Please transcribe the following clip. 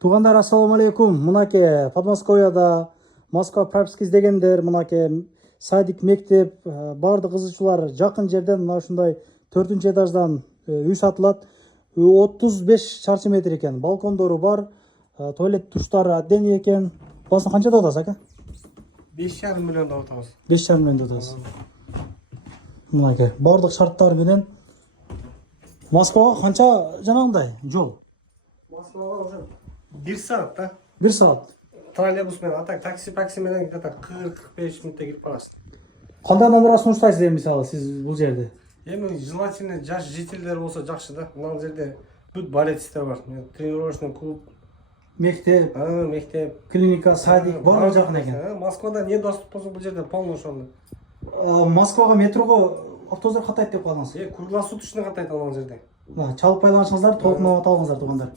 Туугандар, ассаламу алейкум. Мынаке Подмосковьяда Москва прописка издегендер, мынаке садик, мектеп, бардык кызычуулар жакын жерден мына ушундай 4-этаждан үй сатылат. 35 чарчы метр экен. Балкондору бар, туалет душтары отдельный экен. Басын канчада атасыз ака? 5,5 миллионда атабыз. 5,5 миллионда атасыз. Мынаке бардык шарттары менен Москвага канча жанагындай жол? Москвага уже 1 саат да. 1 саат. Троллейбус менен, а так такси менен где-то 40-45 минутта келип барасыз. Кандай номер сунуштайсыз эми мисалы сиз бул жерде? Эми желательно жаш жителдер болсо жакшы да. Мына жерде бүт балет систер бар. Тренировочный клуб, Мектеп, мектеп, клиника, садик баары жакын экен. Москвада не доступ болсо бул жерде полно ошондо. Москвага метрого автобустар катайт деп калгансыз. Круглосуточный катайт ал жерде. Чалып байланышыңыздар, толкун алып алыңыздар туугандар.